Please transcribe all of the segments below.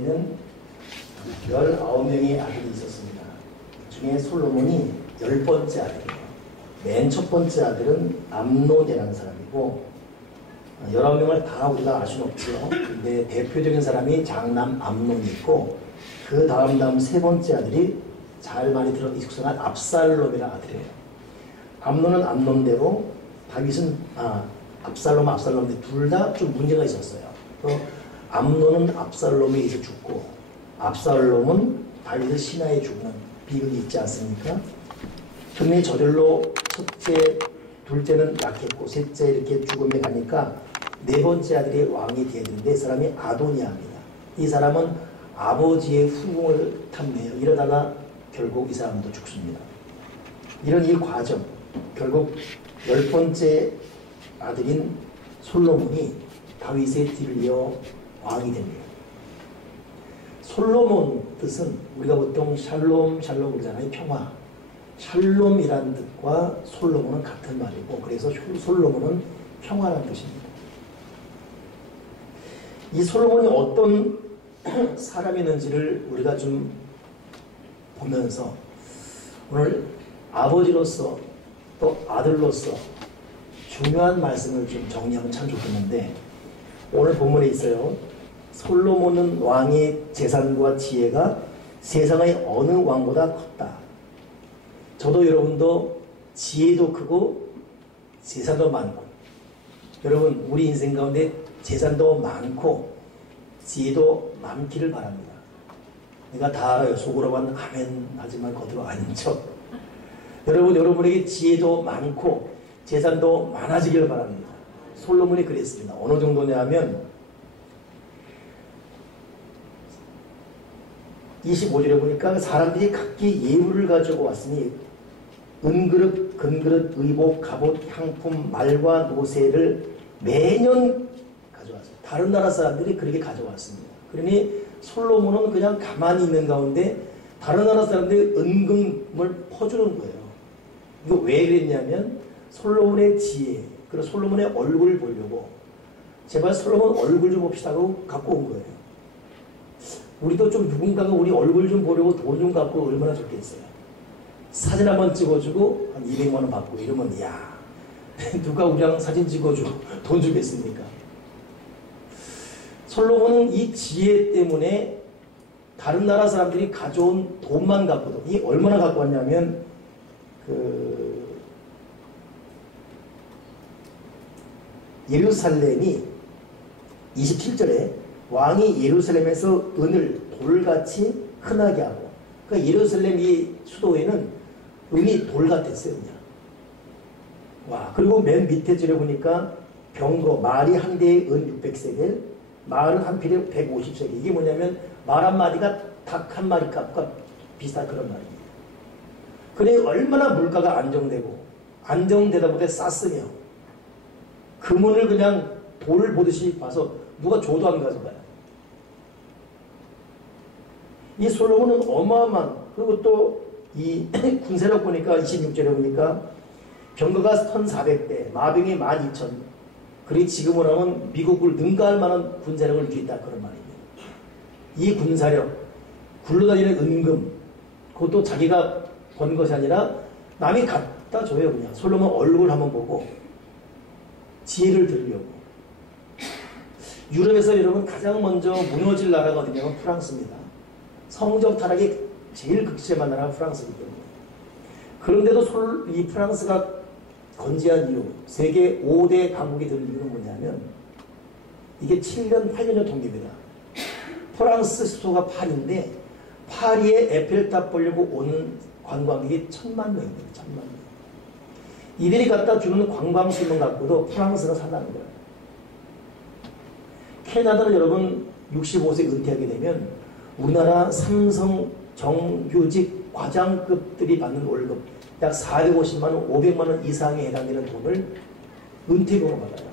는 19명의 아들이 있었습니다. 그 중에 솔로몬이 10번째 아들이에요. 맨 첫 번째 아들은 암논이라는 사람이고 19명을 다 우리가 알 수는 없죠. 근데 대표적인 사람이 장남 암논이 있고 그 다음 세 번째 아들이 잘 많이 익숙한 압살롬이라는 아들이에요. 암논은 암논대로 다윗은 압살롬인데 둘 다 좀 문제가 있었어요. 암논은 압살롬에 의해서 죽고 압살롬은 다윗의 신하에 죽는 비극이 있지 않습니까? 근데 저절로 첫째, 둘째는 약했고 셋째 이렇게 죽음에 가니까 네 번째 아들이 왕이 되어야 되는데 이 사람이 아도니아입니다. 이 사람은 아버지의 후궁을 탐내요. 이러다가 결국 이 사람도 죽습니다. 이런 이 과정, 결국 10번째 아들인 솔로몬이 다윗의 뒤를 이어 왕이 됩니다. 솔로몬 뜻은 우리가 보통 샬롬 그러잖아요. 평화. 샬롬이라는 뜻과 솔로몬은 같은 말이고 그래서 솔로몬은 평화라는 뜻입니다. 이 솔로몬이 어떤 사람이었는지를 우리가 좀 보면서 오늘 아버지로서 또 아들로서 중요한 말씀을 좀 정리하면 참 좋겠는데 오늘 본문에 있어요. 솔로몬은 왕의 재산과 지혜가 세상의 어느 왕보다 컸다. 저도 여러분도 지혜도 크고 재산도 많고 여러분 우리 인생 가운데 재산도 많고 지혜도 많기를 바랍니다. 내가 다 알아요. 속으로만 아멘 하지만 겉으로 아닌 척. 여러분에게 지혜도 많고 재산도 많아지기를 바랍니다. 솔로몬이 그랬습니다. 어느 정도냐 하면 25절에 보니까 사람들이 각기 예물을 가지고 왔으니 은그릇, 금그릇, 의복, 갑옷, 향품, 말과 노새를 매년 가져왔어요. 다른 나라 사람들이 그렇게 가져왔습니다. 그러니 솔로몬은 그냥 가만히 있는 가운데 다른 나라 사람들이 은금을 퍼주는 거예요. 이거 왜 그랬냐면 솔로몬의 지혜, 그리고 솔로몬의 얼굴을 보려고 제발 솔로몬 얼굴 좀 봅시다 하고 갖고 온 거예요. 우리도 좀 누군가가 우리 얼굴 좀 보려고 돈 좀 갖고 얼마나 좋겠어요. 사진 한번 찍어주고 한 200만 원 받고 이러면 야 누가 우리랑 사진 찍어주고 돈 주겠습니까? 솔로몬은 이 지혜 때문에 다른 나라 사람들이 가져온 돈만 갖고도 이 얼마나 갖고 왔냐면 예루살렘이 27절에 왕이 예루살렘에서 은을 돌같이 흔하게 하고 그러니까 예루살렘 이 수도에는 은이 돌 같았어요. 그냥. 와 그리고 맨 밑에 줄에 보니까 병거 말이 한 대에 은 600세겔 말은 한 필에 150세겔 이게 뭐냐면 말 한 마디가 닭 한 마리 값과 비슷한 그런 말입니다. 그래 얼마나 물가가 안정되다 보다 쌌으며 금은을 그냥 돌 보듯이 봐서 누가 줘도 안 가져가요. 이 솔로몬은 어마어마한 그리고 또 이 군사력 보니까 26절에 보니까 병거가 1400대 마병이 12,000 그리고 지금으로 하면 미국을 능가할 만한 군사력을 유지했다 그런 말입니다. 이 군사력 굴러다니는 은금 그것도 자기가 번 것이 아니라 남이 갖다 줘요. 그냥 솔로몬 얼굴 한번 보고 지혜를 들으려고. 유럽에서 여러분 가장 먼저 무너질 나라가 어디냐면 프랑스입니다. 성적 타락이 제일 극심한 나라가 프랑스이기 때문에. 그런데도 이 프랑스가 건재한 이유, 세계 5대 강국이 될 이유는 뭐냐면 이게 7년, 8년 통계입니다. 프랑스 수도가 파리인데 파리에 에펠탑 보려고 오는 관광객이 1000만 명입니다. 1000만 명. 이들이 갖다 주는 관광수만 갖고도 프랑스가 산다는 거예요. 캐나다는 여러분 65세 은퇴하게 되면 우리나라 삼성 정규직 과장급들이 받는 월급 약 450만 원, 500만 원 이상에 해당되는 돈을 은퇴금으로 받아요.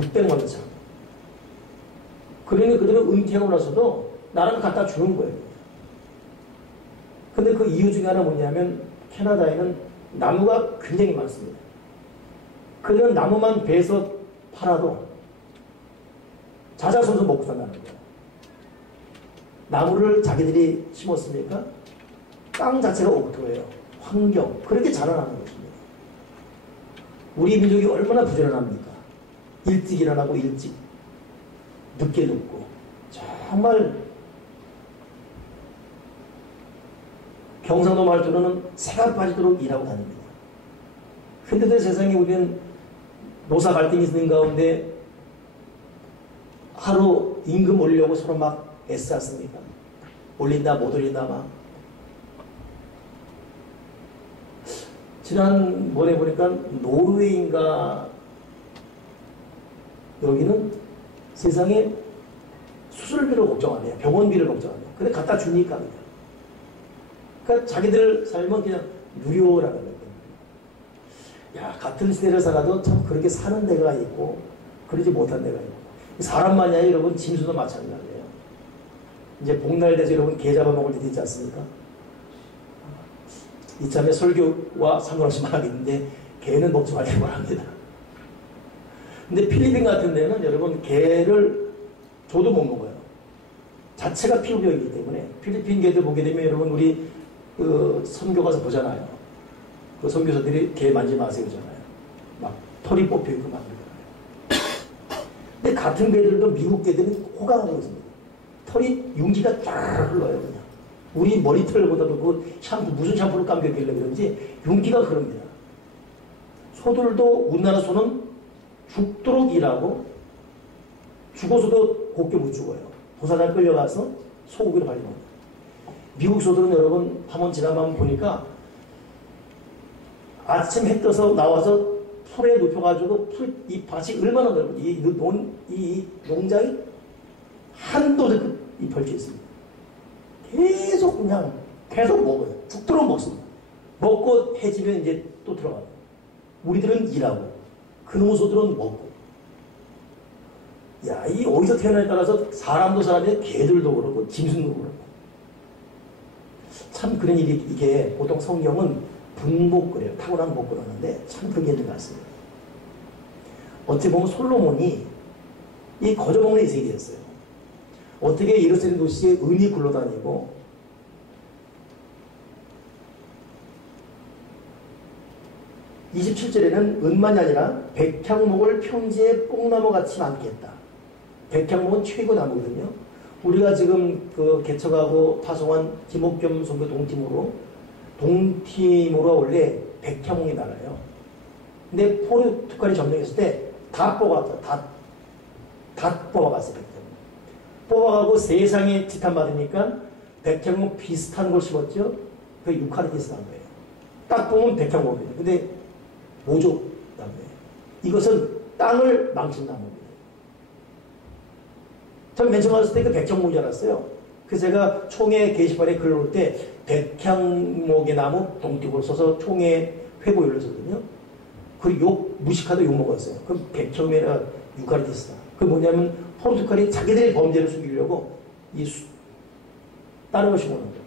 600만 원 이상. 그러니 그들은 은퇴하고 나서도 나라를 갖다 주는 거예요. 근데 그 이유 중에 하나 뭐냐면 캐나다에는 나무가 굉장히 많습니다. 그들은 나무만 베서 팔아도 자자손손 먹고 산다는 거야. 나무를 자기들이 심었으니까 땅 자체가 옥토예요. 환경. 그렇게 자라나는 것입니다. 우리 민족이 얼마나 부지런합니까? 일찍 일어나고 일찍 늦게 눕고 정말 경상도 말투로는 새가 빠지도록 일하고 다닙니다. 근데도 세상에 우리는 노사 갈등이 있는 가운데 하루 임금 올리려고 서로 막 애쓰었습니까? 올린다 못 올린다 막. 지난번에 보니까 노르웨이인가 여기는 세상에 수술비를 걱정하네요. 병원비를 걱정하네요. 근데 갖다 주니까 그냥. 그러니까 자기들 살면 그냥 무료라는 거예요. 야, 같은 시대를 살아도 참 그렇게 사는 데가 있고 그러지 못한 데가 있고. 사람만이 아니라 여러분 짐수도 마찬가지예요. 이제 복날 돼서 여러분 개 잡아먹을 때 있지 않습니까? 이참에 설교와 상관없이 말하겠는데 개는 먹지 말라고 합니다. 근데 필리핀 같은 데는 여러분 개를 줘도 못 먹어요. 자체가 피부병이기 때문에 필리핀 개들 보게 되면 여러분 우리 그 선교 가서 보잖아요. 그 선교사들이 개 만지 마세요 그러잖아요. 막 털이 뽑혀 있고 막 그러잖아요. 근데 같은 개들도 미국 개들은 호강하고 있습니다. 털이 윤기가 쫙 흘러요 그냥. 우리 머리털보다도 그 샴푸 무슨 샴푸를 감겼길래 그런지 윤기가 흐릅니다. 소들도 우리나라 소는 죽도록 일하고 죽어서도 곱게 못 죽어요. 도사장 끌려가서 소고기를 발견합니다. 미국 소들은 여러분 한번 지나가면 보니까 아침 해 떠서 나와서 풀에 눕혀가지고 이 밭이 얼마나 넓어 이 농장이 한도 이 벌쳐 있습니다. 계속 그냥 계속 먹어요. 죽도록 먹습니다. 먹고 해지면 이제 또 들어가요. 우리들은 일하고 그놈의 소들은 먹고. 야, 이 어디서 태어나에 따라서 사람도 사람이 개들도 그렇고 짐승도 그렇고. 참 그런 일이 이게 보통 성경은 분복그래요. 타고난 복을 하는데 참 그게 있는 것 같습니다. 어찌 보면 솔로몬이 이 거저먹는 이세계였어요. 어떻게 예루살렘 도시에 은이 굴러다니고 (27절에는) 은만이 아니라 백향목을 평지에 뽕나무같이 많게 했다. 백향목은 최고 나무거든요. 우리가 지금 그 개척하고 파송한 김옥겸 선교 동팀으로 원래 백향목이 나가요. 근데 포르투갈이 점령했을 때 다 뽑아갔어요. 다 뽑아갔어요. 백향목. 뽑아가고 세상에 지탄받으니까 백향목 비슷한 걸 심었죠. 그 유카리티스라는 거예요. 딱 보면 백향목이에요. 근데 모조 나무예요. 이것은 땅을 망친 나무입니다. 전 맨 처음 왔을 때 그 백향목인 줄 알았어요. 그래서 제가 총회 게시판에 글을 올 때 백향목의 나무 동티고를 써서 총회 회고율을 썼거든요. 그 무식하다 욕먹었어요. 그럼 백향목이 아니라 유카리티스다. 그게 뭐냐면 포르투갈이 자기들의 범죄를 숨기려고 다른 걸 심어놓은 거예요.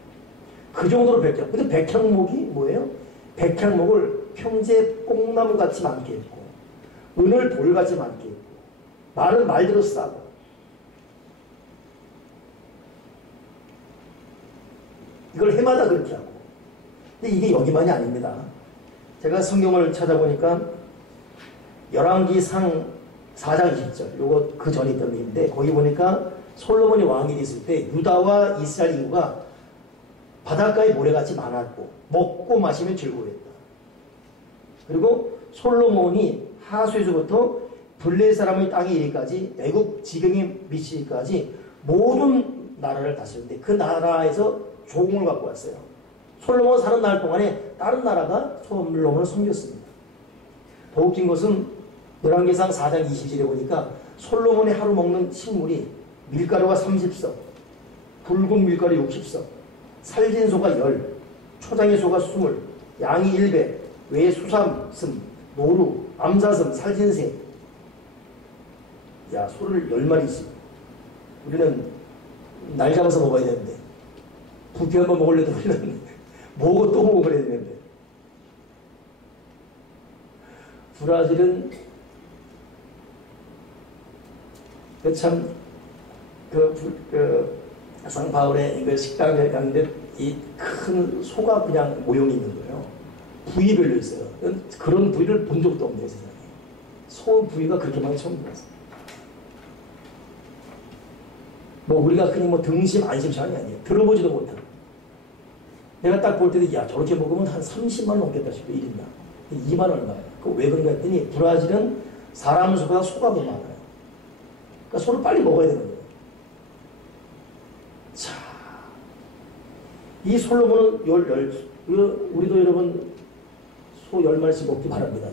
그 정도로 백향. 근데 백향목이 뭐예요? 백향목을 평지에 뽕나무같이 많게 했고 은을 돌같이 많게 했고 말은 말대로 싸고 이걸 해마다 그렇게 하고. 근데 이게 여기만이 아닙니다. 제가 성경을 찾아보니까 열왕기상 4장 20절 요거 그 전에 있던 얘기인데 거기 보니까 솔로몬이 왕이 됐을 때 유다와 이스라엘 인구가 바닷가에 모래같이 많았고 먹고 마시면 즐거워했다. 그리고 솔로몬이 하수에서부터 블레 사람의 땅에 이르기까지 애굽 지경에 미치기까지 모든 나라를 다스렸는데 그 나라에서 종을 갖고 왔어요. 솔로몬 사는 날 동안에 다른 나라가 솔로몬을 섬겼습니다. 더 웃긴 것은 열왕기상 4장 20절에 보니까 솔로몬이 하루 먹는 식물이 밀가루가 30석, 붉은 밀가루 60석, 살진 소가 10, 초장의 소가 20, 양이 100, 외에 수삼슴, 노루, 암사슴, 살진새. 야, 소를 10마리씩. 우리는 날 잡아서 먹어야 되는데 부피 한번 먹으려도 우리는 먹고 또 먹어야 되는데. 브라질은 참 상파울의 그 식당에 갔는데 이 큰 소가 그냥 모형이 있는 거예요. 부위별로 있어요. 그런 부위를 본 적도 없네요, 세상에. 소 부위가 그렇게 많이 처음 봤어요. 뭐 우리가 흔히 뭐 등심, 안심살이 아니에요. 들어보지도 못한. 내가 딱 볼 때도 야 저렇게 먹으면 한 30만 원 넘겠다 싶어 1인당. 2만 얼마예요. 왜 그런가 했더니 브라질은 사람 수보다 소가 더 많아요. 그러니까 소를 빨리 먹어야 되는 거예요. 자, 이 솔로몬은 우리도 여러분 소 10마리씩 먹기 바랍니다.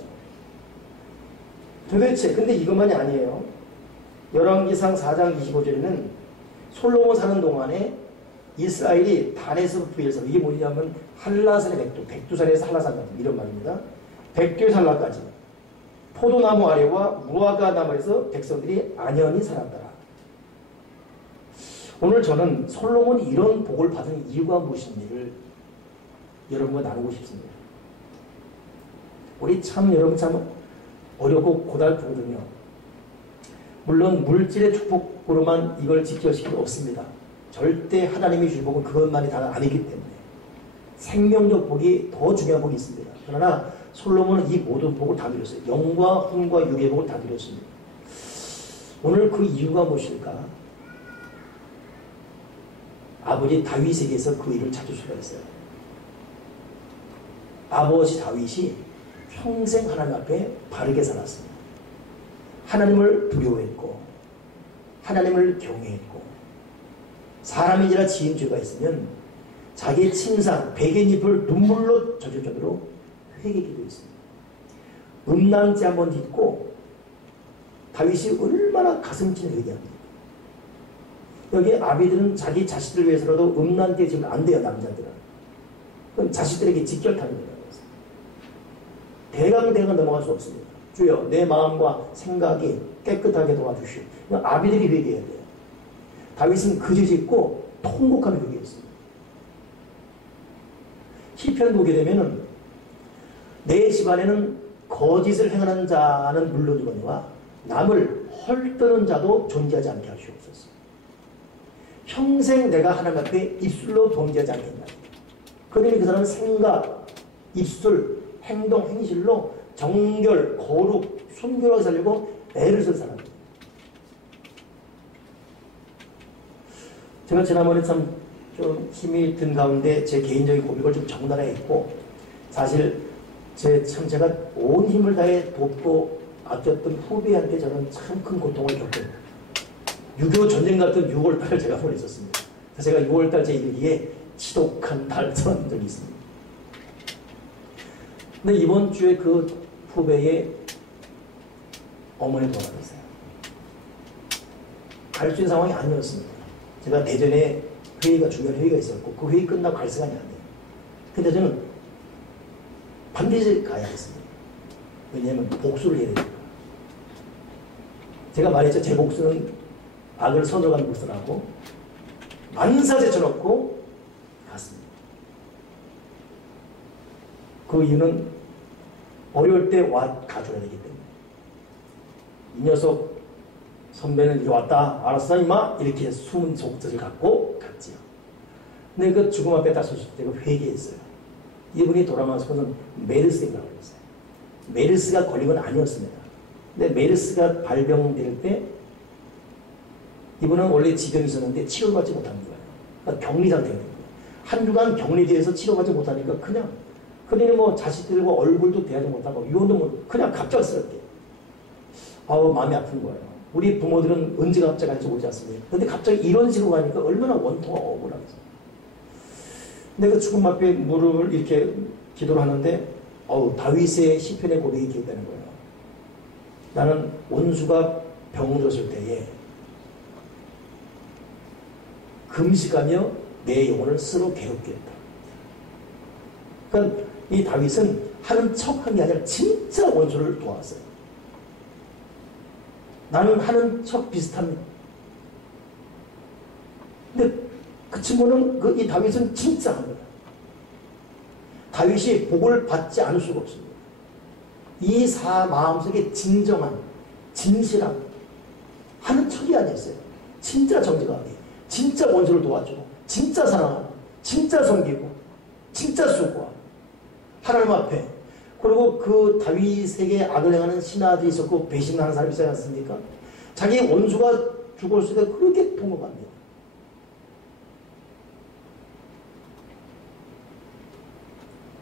도대체 근데 이것만이 아니에요. 열왕기상 4장 25절에는 솔로몬 사는 동안에 이스라엘이 단에서 부엘서 이게 뭐냐면 한라산의 백두산에서 한라산 같은 이런 말입니다. 백두산라까지 포도나무 아래와 무화과 나무에서 백성들이 안연히 살았더라. 오늘 저는 솔로몬이 이런 복을 받은 이유가 무엇인지를 여러분과 나누고 싶습니다. 우리 여러분 참 어렵고 고달프거든요. 물론 물질의 축복으로만 이걸 지켜지기 없습니다. 절대 하나님의 주신 복은 그것만이 다가 아니기 때문에 생명적 복이 더 중요한 복이 있습니다. 그러나 솔로몬은 이 모든 복을 다 누렸어요. 영과 혼과 육의 복을 다 누렸습니다. 오늘 그 이유가 무엇일까? 아버지 다윗에게서 그 일을 찾을 수가 있어요. 아버지 다윗이 평생 하나님 앞에 바르게 살았습니다. 하나님을 두려워했고 하나님을 경외했고 사람이지라 지은 죄가 있으면 자기의 침상 베갯잎을 눈물로 젖을 정도로 회개기도 했습니다. 음란죄 한번 짓고 다윗이 얼마나 가슴 찢는 회개합니다. 여기 아비들은 자기 자식들을 위해서라도 음란죄 지면 안 돼요. 남자들은. 그럼 자식들에게 직결타는 거예요. 대강 넘어갈 수 없습니다. 주여 내 마음과 생각이 깨끗하게 도와주시오. 아비들이 회개해야 돼요. 다윗은 그저 짓고 통곡하는 회개였습니다. 시편 보게 되면은 내 집안에는 거짓을 행하는 자는 물론이거니와 남을 헐떠는 자도 존재하지 않게 하시옵소서. 평생 내가 하나님 앞에 입술로 범죄하지 않겠나. 그러니 그 사람은 생각, 입술, 행동, 행실로 정결, 거룩, 순결하게 살려고 애를 쓸 사람입니다. 제가 지난번에 참 좀 힘이 든 가운데 제 개인적인 고백을 좀 정단해 있고 사실 제가 온 힘을 다해 돕고 아꼈던 후배한테 저는 참 큰 고통을 겪은 6.25 전쟁 같은 6월달을 제가 보냈었습니다. 그래서 제가 6월달 제 일기에 지독한 달 써는 적이 있습니다. 근데 이번 주에 그 후배의 어머니 돌아가셨어요. 갈 수 있는 상황이 아니었습니다. 제가 대전에 중요한 회의가 있었고 그 회의 끝나고 갈 시간이 안 돼요. 근데 저는 반드시 가야겠습니다. 왜냐하면 복수를 해야 되니까. 제가 말했죠. 제 복수는 악을 선으로 가는 복수라고 만사 제쳐놓고 갔습니다. 그 이유는 어려울 때 가줘야 되기 때문에. 이 녀석 선배는 이리 왔다. 알았어 임마. 이렇게 숨은 속뜻을 갖고 갔지요. 근데 그 죽음 앞에 딱 서실 때 회개했어요. 이분이 돌아와서는 메르스에 걸렸어요. 메르스가 걸린 건 아니었습니다. 근데 메르스가 발병될 때 이분은 원래 지병이 있었는데 치료받지 못한 거예요. 그러니까 격리 상태가 된 거예요. 한 주간 격리돼서 치료받지 못하니까 그냥 뭐 자식들과 얼굴도 대하지 못하고 유언도 못 그냥 갑작스럽게 마음이 아픈 거예요. 우리 부모들은 언제 갑자기 한지 오지 않습니까? 근데 갑자기 이런 식으로 가니까 얼마나 원통하고 억울하겠어. 내가 죽음 앞에 무릎을 이렇게 기도를 하는데 다윗의 시편의 고백이 기억되는 거예요. 나는 원수가 병들었을 때에 금식하며 내 영혼을 스스로 괴롭게 했다. 그러니까 이 다윗은 하는 척한 게 아니라 진짜 원수를 도왔어요. 나는 하는 척 비슷합니다. 근데 그 친구는 이 다윗은 진짜 합니다. 다윗이 복을 받지 않을 수가 없습니다. 이 마음속에 진정한 진실한 하는 척이 아니었어요. 진짜 정직하게, 진짜 원수를 도와주고, 진짜 사랑하고, 진짜 섬기고, 진짜 수고하고, 하나님 앞에. 그리고 그 다윗에게 악을 행하는 신하들이 있었고 배신하는 사람이 있지 않습니까? 자기 원수가 죽었을 때 그렇게 통곡합니다.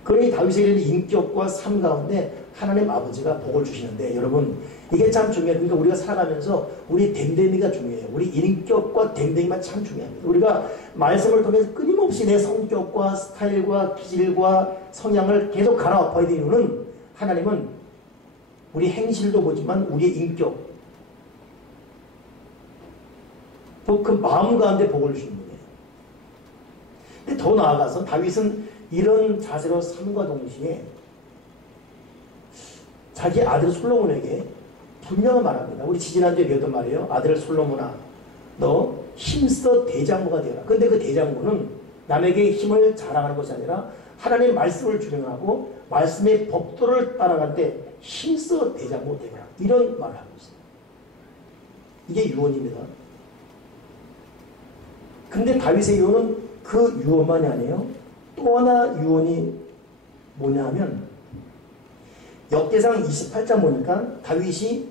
그러니 다윗에게 있는 인격과 삶 가운데 하나님 아버지가 복을 주시는데, 여러분 이게 참 중요해요. 그러니까 우리가 살아가면서 우리 댐댐이가 중요해요. 우리 인격과 댐댐이가 참 중요합니다. 우리가 말씀을 통해서 끊임없이 내 성격과 스타일과 기질과 성향을 계속 갈아엎어야 되는 이유는, 하나님은 우리 행실도 보지만 우리의 인격, 또 그 마음 가운데 복을 주시는 거예요. 근데 더 나아가서 다윗은 이런 자세로 삶과 동시에 자기 아들 솔로몬에게 분명히 말합니다. 우리 지지난주에 배웠던 말이에요. 아들 솔로몬아, 너 힘써 대장부가 되어라. 근데 그 대장부는 남에게 힘을 자랑하는 것이 아니라 하나님의 말씀을 준행하고 말씀의 법도를 따라갈 때 힘써 대장부 되어라. 이런 말을 하고 있어요. 이게 유언입니다. 근데 다윗의 유언은 그 유언만이 아니에요. 또 하나 유언이 뭐냐 하면, 역대상 28장 보니까 다윗이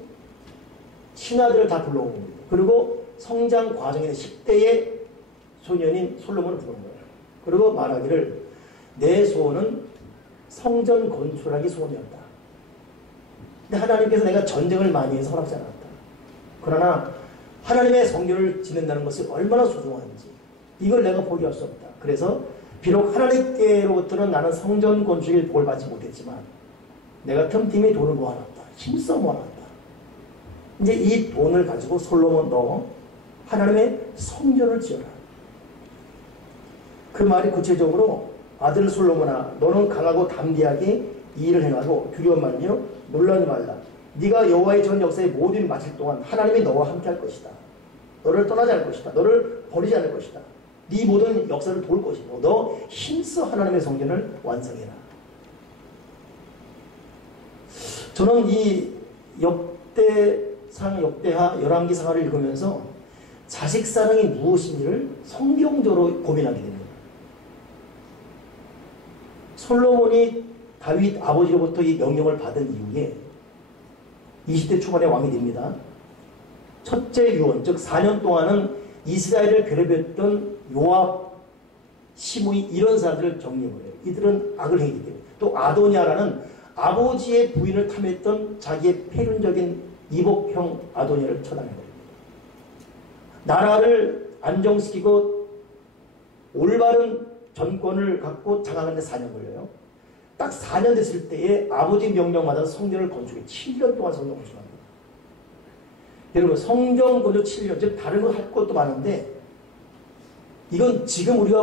신하들을 다 불러온 겁니다. 그리고 성장 과정에 10대의 소년인 솔로몬을 부른 거예요. 그리고 말하기를 내 소원은 성전 건축하기 소원이었다. 근데 하나님께서 내가 전쟁을 많이 해서 허락지 않았다. 그러나 하나님의 성전을 짓는다는 것이 얼마나 소중한지 이걸 내가 포기할 수 없다. 그래서 비록 하나님께로부터는 나는 성전 건축의 복을 받지 못했지만 내가 틈틈이 돈을 모아놨다. 힘써 모아놨다. 이제 이 돈을 가지고 솔로몬, 너 하나님의 성전을 지어라. 그 말이 구체적으로 아들 솔로몬아, 너는 강하고 담대하게 이 일을 행하고 두려워 말며 놀라지 말라. 네가 여호와의 전 역사의 모든 일을 마칠 동안 하나님이 너와 함께 할 것이다. 너를 떠나지 않을 것이다. 너를 버리지 않을 것이다. 네 모든 역사를 도울 것이고 너 힘써 하나님의 성전을 완성해라. 저는 이 역대상, 역대하, 열왕기상하를 읽으면서 자식 사랑이 무엇인지를 성경적으로 고민하게 됩니다. 솔로몬이 다윗 아버지로부터 이 명령을 받은 이후에 20대 초반에 왕이 됩니다. 첫째 유언, 즉 4년 동안은 이스라엘을 괴롭혔던 요압, 시므이 이런 사람들을 정리해요. 이들은 악을 행했기 때문에. 또 아도니아라는 아버지의 부인을 탐했던 자기의 패륜적인 이복형 아도니아를 처단해버립니다. 나라를 안정시키고 올바른 정권을 갖고 장악하는 데 4년 걸려요. 딱 4년 됐을 때에 아버지 명령 받아서 성전을 건축해 7년 동안 성전 건축합니다. 여러분 성전 건축 7년, 즉 다른 거 할 것도 많은데 이건 지금 우리가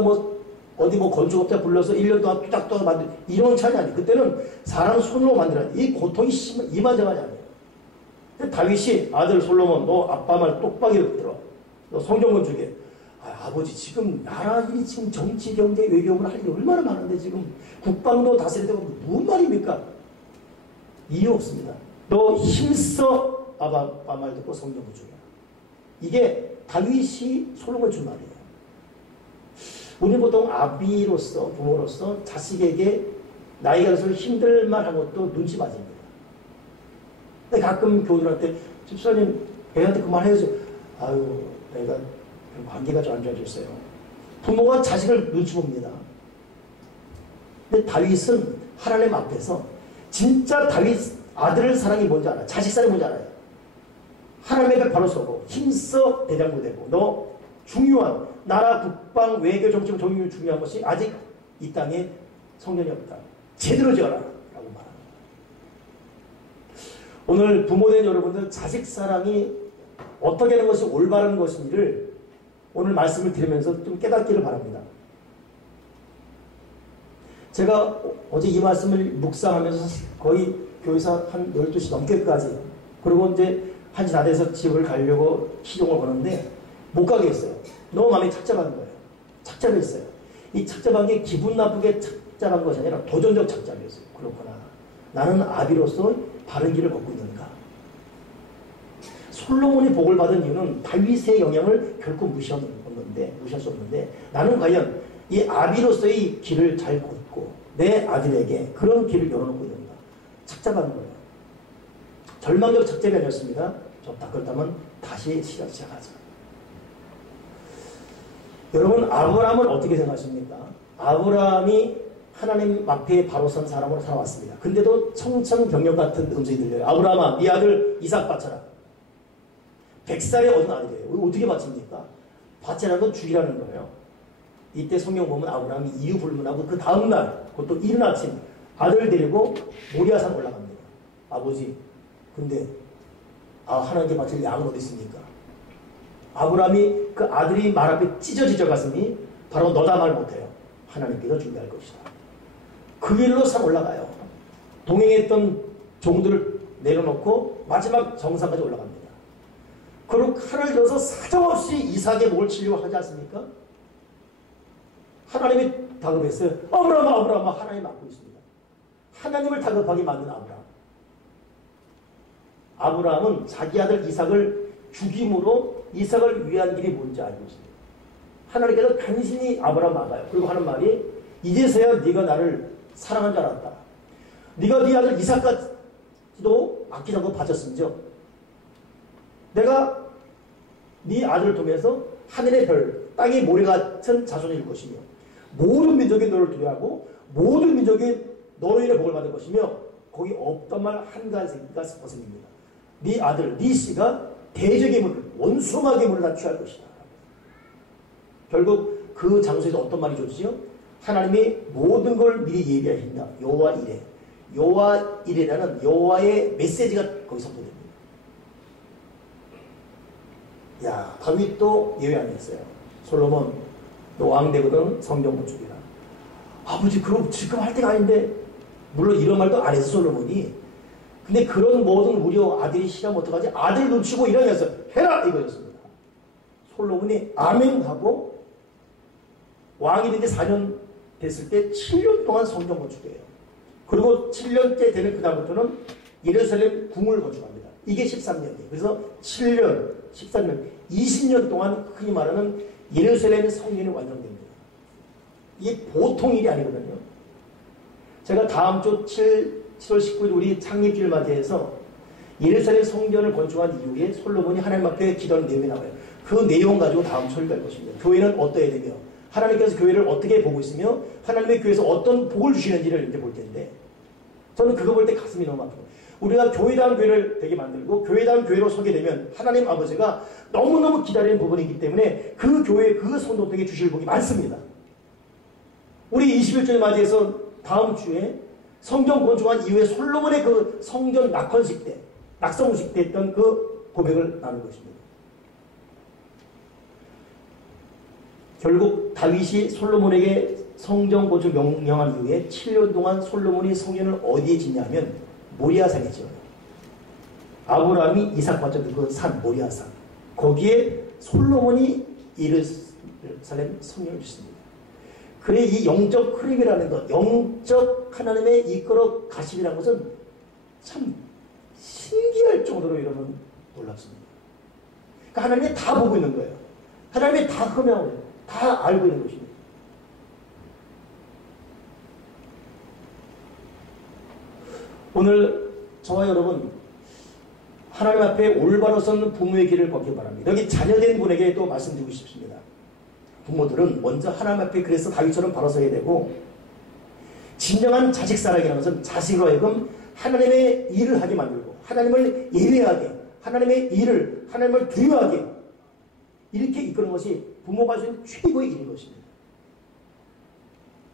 어디 건축업자 불러서 1년 동안 뚜닥뚜닥 만들 이런 차이 아니에요. 그때는 사람 손으로 만들어야 돼. 이 고통이 이만저만이 아니에요. 근데 다윗이 아들 솔로몬, 너 아빠 말 똑바로 들어. 너 성전 건축해. 아버지 지금 나라 일이 지금 정치, 경제, 외교를 할 일이 얼마나 많은데 지금 국방도 다스릴 때가 무슨 말입니까? 이유 없습니다. 너 힘써 아빠 말 듣고 성전 건축해. 이게 다윗이 솔로몬 준 말이에요. 우리는 보통 아비로서, 부모로서 자식에게 나이가 들어서 힘들 말한 것도 눈치 맞습니다. 근데 가끔 교우들한테 집사님 애한테 그 말 해야죠. 아유 내가 관계가 좀 안 좋아졌어요. 부모가 자식을 눈치 봅니다. 근데 다윗은 하나님 앞에서 진짜 다윗 아들을 사랑이 뭔지 알아요. 자식 사랑이 뭔지 알아요. 하나님 앞에 바로 서고 힘써 대장부 되고 너 중요한 나라 국방 외교 정책 정유 중요한 것이 아직 이 땅에 성전이 없다. 제대로 지어라 라고 말합니다. 오늘 부모된 여러분들 자식 사랑이 어떻게 하는 것이 올바른 것인지를 오늘 말씀을 드리면서 좀 깨닫기를 바랍니다. 제가 어제 이 말씀을 묵상하면서 거의 교회에서 한 12시 넘게까지 그리고 이제 1시 다 돼서 집을 가려고 시동을 거는데 못 가게 했어요. 너무 마음이 착잡한 거예요. 착잡했어요. 이 착잡한 게 기분 나쁘게 착잡한 것이 아니라 도전적 착잡이었어요. 그렇구나. 나는 아비로서 바른 길을 걷고 있는가. 솔로몬이 복을 받은 이유는 다윗의 영향을 결코 무시할 수 없는데 나는 과연 이 아비로서의 길을 잘 걷고 내 아들에게 그런 길을 열어놓고 있는가 착잡하는 거예요. 절망적 착잡이 아니었습니다. 좁다. 그렇다면 다시 시작하자. 여러분 아브라함을 어떻게 생각하십니까? 아브라함이 하나님 앞에 바로 선 사람으로 살아왔습니다. 근데도 청천벽력 같은 음성이 들려요. 아브라함아 네 아들 이삭 바쳐라. 100살에 얻은 아들이에요. 우리 어떻게 바칩니까? 바치라는 건 죽이라는 거예요. 이때 성경 보면 아브라함이 이유 불문하고 그 다음날 그것도 이른 아침 아들 데리고 모리아산 올라갑니다. 아버지 근데 하나님께 바칠 양은 어디 있습니까? 아브라함이 그 아들이 말 앞에 찢어지죠 가슴이. 바로 너다 말 못해요. 하나님께서 준비할 것이다. 그 길로 산 올라가요. 동행했던 종들을 내려놓고 마지막 정상까지 올라갑니다. 그리고 칼을 들어서 사정없이 이삭의 목을 치려고 하지 않습니까? 하나님이 다급했어요. 아브라함아 하나님이 막고 있습니다. 하나님을 다급하게 만든 아브라함. 아브라함은 자기 아들 이삭을 죽임으로 이삭을 위한 길이 뭔지 알고 있습니다. 하나님께서 간신히 아브라함 막아요. 그리고 하는 말이 이제서야 네가 나를 사랑한 줄 알았다. 네가 네 아들 이삭까지도 아끼지 않고 바쳤음죠. 내가 네 아들을 통해서 하늘의 별, 땅의 모래 같은 자손이 될 것이며 모든 민족이 너를 두려워하고 모든 민족이 너로 인해 복을 받을 것이며 거기 없던 말 한 가지가 벗어납니다. 네 아들, 네 씨가 대적의 문을, 원수막의 문을 다 취할 것이다. 결국 그 장소에서 어떤 말이 좋지요? 하나님이 모든 걸 미리 예비하신다. 여호와 이레. 여호와 이레라는 여호와의 메시지가 거기 선포됩니다. 야, 다윗도 예외 아니었어요. 솔로몬, 너 왕되거든 성경 건축이라. 아버지, 그럼 지금 할 때가 아닌데. 물론 이런 말도 안 했어, 솔로몬이. 근데 그런 모든 우려 아들이 싫으면 어떡하지? 아들 눈치고 이러면서 해라! 이거였습니다. 솔로몬이 아멘 하고 왕이 된 지 4년 됐을 때 7년 동안 성전 건축해요. 그리고 7년째 되는 그다음부터는 예루살렘 궁을 건축합니다. 이게 13년이에요. 그래서 7년, 13년, 20년 동안 흔히 말하는 예루살렘 성전이 완성됩니다. 이게 보통 일이 아니거든요. 제가 다음 주 7월 19일 우리 창립주일 맞이해서 예루살렘 성전을 건축한 이후에 솔로몬이 하나님 앞에 기도하는 내용이 나와요. 그 내용 가지고 다음 설교할 것입니다. 교회는 어떠해야 되며 하나님께서 교회를 어떻게 보고 있으며 하나님의 교회에서 어떤 복을 주시는지를 이제 볼 텐데 저는 그거 볼 때 가슴이 너무 아프고 우리가 교회다운 교회를 되게 만들고 교회다운 교회로 서게 되면 하나님 아버지가 너무너무 기다리는 부분이기 때문에 그 교회 그 성도들에게 주실 복이 많습니다. 우리 21주일 맞이해서 다음 주에 성전 건축한 이후에 솔로몬의 그 성전 낙헌식 때 낙성식 때 했던 그 고백을 나눈 것입니다. 결국 다윗이 솔로몬에게 성전 건축 명령한 이후에 7년 동안 솔로몬이 성전을 어디에 짓냐면 모리아산에 지어요. 아브라함이 이삭 바쳤던 그 산 모리아산 거기에 솔로몬이 예루살렘 성전을 짓습니다. 그래 이 영적 흐름이라는 것 영적 하나님의 이끌어 가심이라는 것은 참 신기할 정도로 여러분 놀랍습니다. 그러니까 하나님이 다 보고 있는 거예요. 하나님이 다 흠명하고 있는 거예요. 다 알고 있는 것입니다. 오늘 저와 여러분 하나님 앞에 올바로 선 부모의 길을 걷기 바랍니다. 여기 자녀된 분에게 또 말씀드리고 싶습니다. 부모들은 먼저 하나님 앞에 그래서 다윗처럼 바로 서야 되고 진정한 자식 사랑이라는 것은 자식으로 하여금 하나님의 일을 하게 만들고 하나님을 예배하게 하나님의 일을 하나님을 두려워하게 이렇게 이끄는 것이 부모가 주는 최고의 일인 것입니다.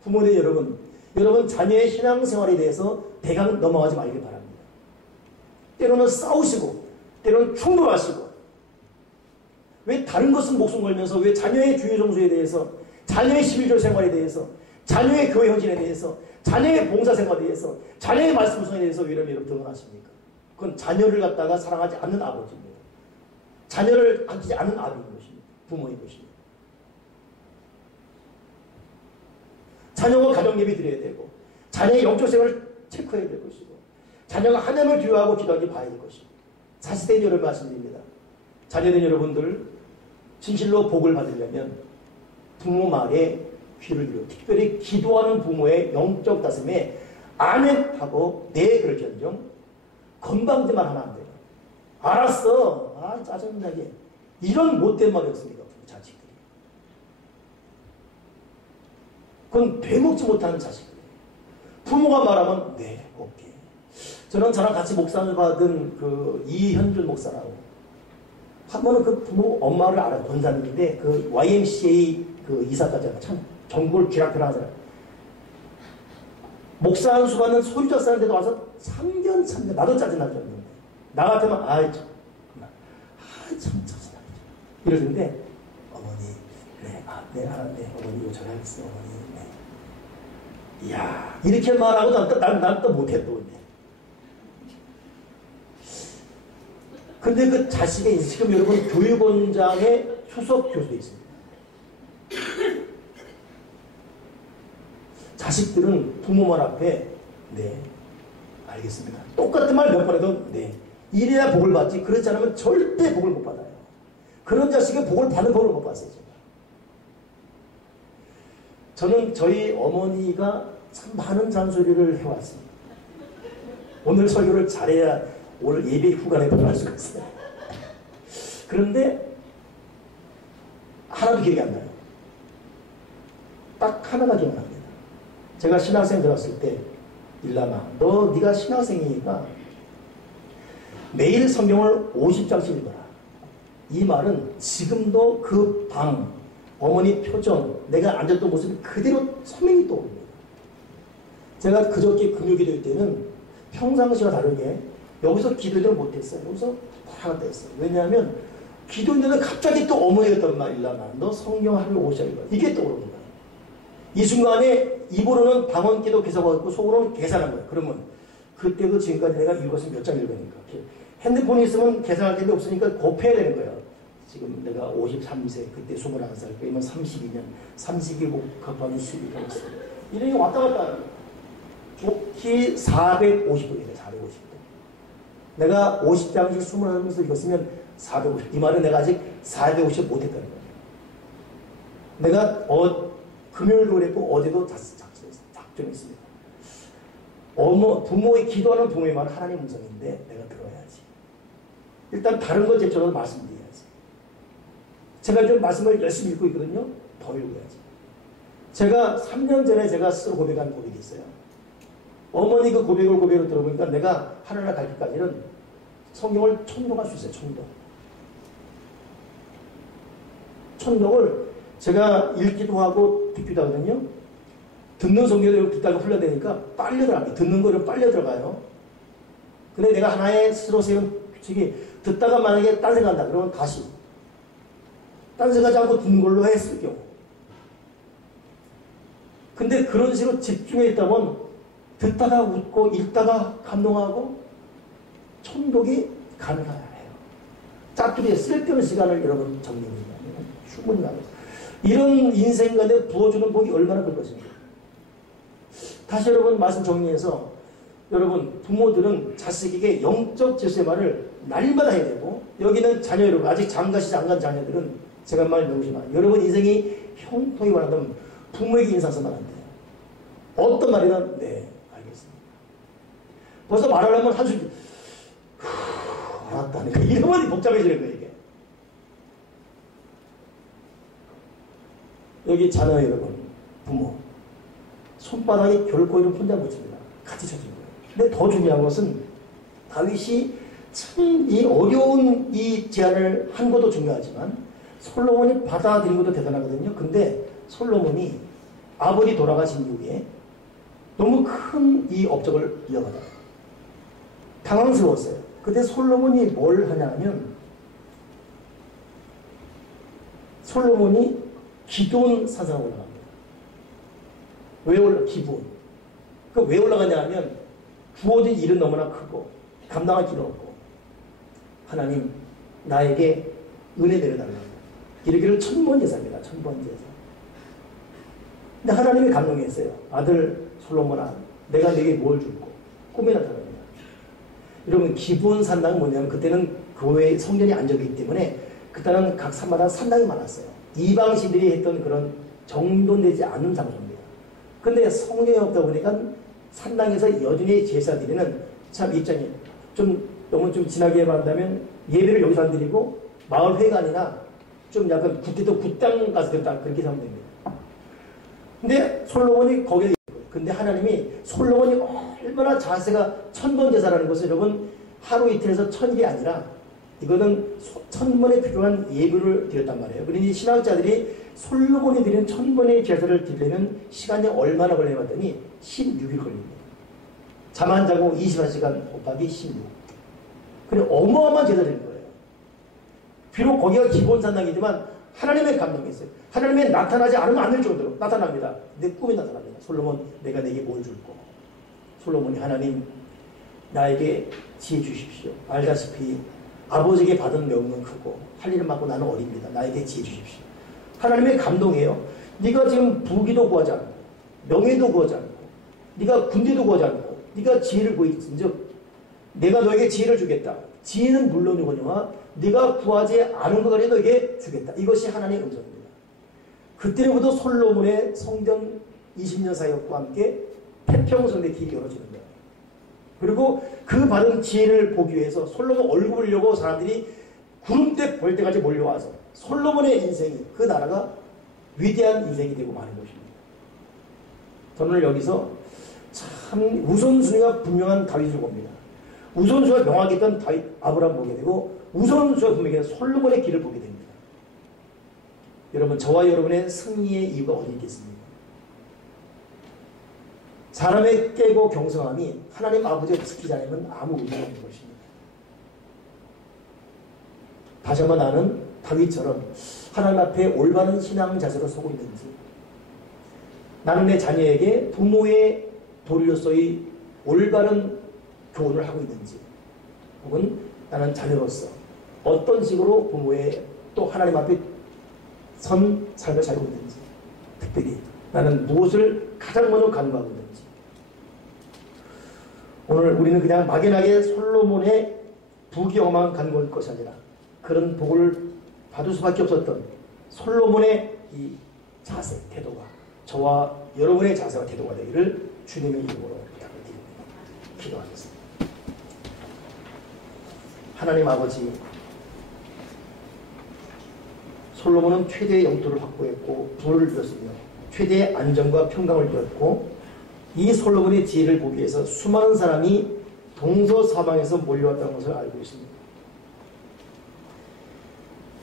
부모들 여러분 자녀의 신앙생활에 대해서 대강 넘어가지 말길 바랍니다. 때로는 싸우시고 때로는 충돌하시고 왜 다른 것은 목숨 걸면서 왜 자녀의 주일 정수에 대해서 자녀의 11조 생활에 대해서 자녀의 교회 헌신에 대해서 자녀의 봉사 생활에 대해서 자녀의 말씀 수행에 대해서 왜 여러분 등원하십니까? 그건 자녀를 갖다가 사랑하지 않는 아버지입니다. 자녀를 아끼지 않는 아비인 것입니다. 부모인 것입니다. 자녀가 가정 예배 드려야 되고 자녀의 영적 생활을 체크해야 될 것이고 자녀가 하나님을 두려워하고 기도하기 봐야 될 것입니다. 사실은 여러분 말씀드립니다. 자녀된 여러분들 진실로 복을 받으려면 부모 말에 귀를 기울여 특별히 기도하는 부모의 영적 가슴에 아멘하고 네 그럴지언정 건방지만 하면 안 돼요. 알았어. 아 짜증나게. 이런 못된 말이 없습니까? 자식들이. 그건 되먹지 못하는 자식들이에요. 부모가 말하면 네 오케이. 저는 저랑 같이 목사를 받은 그 이현준 목사라고 한 번은 그 부모 엄마를 알아요. 권사님인데 그 YMCA 그 이사까지 참 전국을 쥐락펴락한 사람. 목사 한 수 받는 소유자 사는데도 와서 3년 나도 짜증날 정도인데 나 같으면 아이 참 짜증나죠. 이러는데 어머니 네 어머니 이거 전화했어 어머니 네. 이야 이렇게 말하고 난 또 못해 또 근데 그 자식의 지금 여러분 교육원장의 수석 교수도 있습니다. 자식들은 부모 말 앞에 네 알겠습니다. 똑같은 말 몇 번 해도 네 이래야 복을 받지 그렇지 않으면 절대 복을 못 받아요. 그런 자식은 복을 받는 법을 못 봤어요. 저는 저희 어머니가 참 많은 잔소리를 해왔습니다. 오늘 설교를 잘해야 오늘 예배 후간에 들어갈 수가 있어요. 그런데 하나도 기억이 안 나요. 딱 하나가 기억납니다. 제가 신학생 들었을 때 일남아 네가 신학생이니까 매일 성경을 50장씩 읽어라. 이 말은 지금도 그 방 어머니 표정 내가 앉았던 모습이 그대로 선명히 떠오릅니다. 제가 그저께 금요기도회 때는 평상시와 다르게 여기서 기도를 못했어요. 여기서 나갔다 했어요. 왜냐하면 기도인데는 갑자기 또 어머니가 했던 말 일남아 너 성경 하루에 50장 읽어라. 이게 떠오르는 거예요. 이 순간에 입으로는 방언기도 계속하고 속으로는 계산한 거예요. 그러면 그때도 지금까지 내가 읽었으면 몇 장 읽으니까 핸드폰이 있으면 계산할 텐데 없으니까 곱해야 되는 거예요. 지금 내가 53세 그때 21살 그러면 32년 32 곱하기 12 곱했어요. 이런 게 왔다 갔다 하는 좋기 450분이에요. 450분. 내가 50장씩 21장씩 읽었으면 450. 이 말은 내가 아직 450 못했다는 거예요. 내가 금요일도 그랬고 어제도 작정했습니다. 부모의 기도하는 부모의 말은 하나님의 음성인데 내가 들어야지. 일단 다른 것 제쳐서 말씀드려야지. 제가 좀 말씀을 열심히 읽고 있거든요. 더 읽어야지. 제가 3년 전에 제가 스스로 고백한 고백이 있어요. 어머니 그 고백을 들어보니까 내가 하늘나라 갈 때까지는 성경을 천독할 수 있어요. 천독을 제가 읽기도 하고 듣기도 하거든요. 듣는 성경을 듣다가 흘러내니까 빨려 들어가요. 듣는 거를 빨려 들어가요. 근데 내가 하나의 스스로 세운 규칙이 듣다가 만약에 딴 생각한다. 그러면 다시 딴 생각하지 않고 듣는 걸로 했을 경우. 근데 그런 식으로 집중해 있다면 듣다가 웃고 읽다가 감동하고 천독이 가능해요. 짜투리에 쓸데없는 시간을 여러분 정리해보면 충분히 가능해요. 이런 인생관에 부어주는 복이 얼마나 클 것입니까? 다시 여러분 말씀 정리해서 여러분 부모들은 자식에게 영적 질서의 말을 날마다 해야 되고 여기는 자녀 여러분 아직 장가시지 않은 자녀들은 제가 말 명심하라. 여러분 인생이 형통이 원한다면 부모에게 인상 써만 안 돼요. 어떤 말이든 네 알겠습니다. 벌써 말하려면 한숨 알았다니까 이러면 복잡해지는 거예요. 이게. 여기 자녀 여러분 부모 손바닥에 결코 이런 혼자 묻힙니다. 같이 쳐준 거예요. 근데 더 중요한 것은 다윗이 참 이 어려운 이 제안을 한 것도 중요하지만 솔로몬이 받아들인 것도 대단하거든요. 근데 솔로몬이 아버지 돌아가신 이후에 너무 큰 이 업적을 이어가다 당황스러웠어요. 그때 솔로몬이 뭘 하냐 하면 솔로몬이 기드온 산상으로 올라갑니다. 왜 기드온? 왜 올라가냐 하면 주어진 일은 너무나 크고 감당할 길은 없고 하나님 나에게 은혜 내려달라고 이르기를 천번 제사입니다. 천번 제사. 근데 하나님이 감동했어요. 아들 솔로몬아 내가 네게 뭘 줄고 꿈에 나타납니다. 여러분 기본 산당은 뭐냐면 그때는 교회 성전이 안 적이기 때문에 그때는 각 산마다 산당이 많았어요. 이방신들이 했던 그런 정돈되지 않은 장소입니다. 근데 성령이 없다 보니까 산당에서 여전히 제사 드리는 참 입장이 좀 너무 좀 진하게 말한다면 예배를 여기서 안 드리고 마을 회관이나 좀 약간 굿대도 굿당 가서 드렸다 그렇게 하면 됩니다. 근데 솔로몬이 거기에 근데 하나님이 솔로몬이 얼마나 자세가 천번제사라는 것을 여러분 하루 이틀에서 1000일이 아니라 이거는 1000번에 필요한 예물을 드렸단 말이에요. 그러니 신학자들이 솔로몬이 드린 1000번의 제사를 드리려면 시간이 얼마나 걸리냐 봤더니 16일 걸립니다. 잠 안 자고 24시간 곱하기 16. 그래 어마어마한 제사를 드린 거예요. 비록 거기가 기본 산당이지만 하나님의 감동이 있어요. 하나님의 나타나지 않으면 안 될 정도로 나타납니다. 내 꿈에 나타납니다. 솔로몬 내가 내게 뭘 줄까? 솔로몬이 하나님 나에게 지혜 주십시오. 알다시피 아버지에게 받은 명은 크고 할 일을 맡고 나는 어립니다. 나에게 지혜 주십시오. 하나님의 감동이에요. 네가 지금 부귀도 구하지 않고 명예도 구하지 않고 네가 군대도 구하지 않고 네가 지혜를 구했은즉 내가 너에게 지혜를 주겠다. 지혜는 물론이거니와 네가 구하지 않은 것 가지고 너에게 주겠다. 이것이 하나님의 음성입니다. 그때부터 솔로몬의 성전 20년 사역과 함께 태평성대 길이 열어지는 거예요. 그리고 그 받은 지혜를 보기 위해서 솔로몬 얼굴 보려고 사람들이 구름대 볼 때까지 몰려와서 솔로몬의 인생이 그 나라가 위대한 인생이 되고 마는 것입니다. 저는 여기서 참 우선순위가 분명한 다윗을 봅니다. 우선순위가 명확히 있던 다윗 아브라함 보게 되고 우선순위가 분명히 솔로몬의 길을 보게 됩니다. 여러분 저와 여러분의 승리의 이유가 어디 있겠습니까? 사람의 깨고 경성함이 하나님 아버지를 지키지 않으면 아무 의미가 없는 것입니다. 다시 한번 나는 다윗처럼 하나님 앞에 올바른 신앙 자세로 서고 있는지, 나는 내 자녀에게 부모의 도리로서의 올바른 교훈을 하고 있는지, 혹은 나는 자녀로서 어떤 식으로 부모의 또 하나님 앞에 선 삶을 살고 있는지, 특별히 나는 무엇을 가장 먼저 간구하고 있는지. 오늘 우리는 그냥 막연하게 솔로몬의 부귀영화만 간구할 것이 아니라 그런 복을 받을 수밖에 없었던 솔로몬의 이 자세, 태도가 저와 여러분의 자세와 태도가 되기를 주님의 이름으로 부탁을 드립니다. 기도하겠습니다. 하나님 아버지, 솔로몬은 최대의 영토를 확보했고 부를 누렸으며 최대의 안정과 평강을 누렸고 이 솔로몬의 지혜를 보기 위해서 수많은 사람이 동서사방에서 몰려왔다는 것을 알고 있습니다.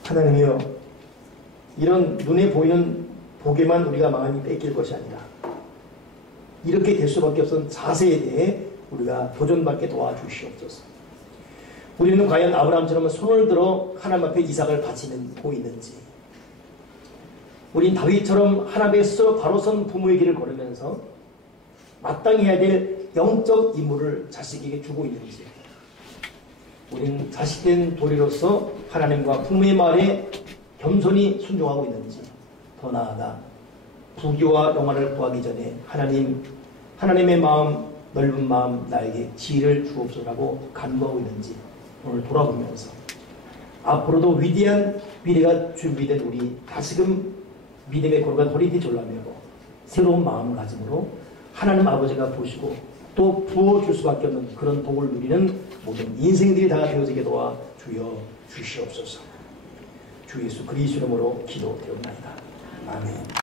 하나님이여, 이런 눈에 보이는 복에만 우리가 마음이 뺏길 것이 아니라 이렇게 될 수밖에 없던 자세에 대해 우리가 도전받게 도와주시옵소서. 우리는 과연 아브라함처럼 손을 들어 하나님 앞에 이삭을 바치고 있는지, 우린 다윗처럼 하나님 앞에 스스로 바로 선 부모의 길을 걸으면서 마땅히 해야 될 영적 임무를 자식에게 주고 있는지, 우리는 자식된 도리로서 하나님과 부모의 말에 겸손히 순종하고 있는지, 더 나아가 부귀와 영화를 구하기 전에 하나님의 마음, 넓은 마음 나에게 지혜를 주옵소서라고 간구하고 있는지 오늘 돌아보면서 앞으로도 위대한 미래가 준비된 우리 다시금 믿음의 걸음과 허리띠 졸라매고 새로운 마음가짐으로 하나님 아버지가 보시고 또 부어줄 수밖에 없는 그런 복을 누리는 모든 인생들이 다 되어지게 도와 주여 주시옵소서. 주 예수 그리스도 이름으로 기도드립니다. 아멘.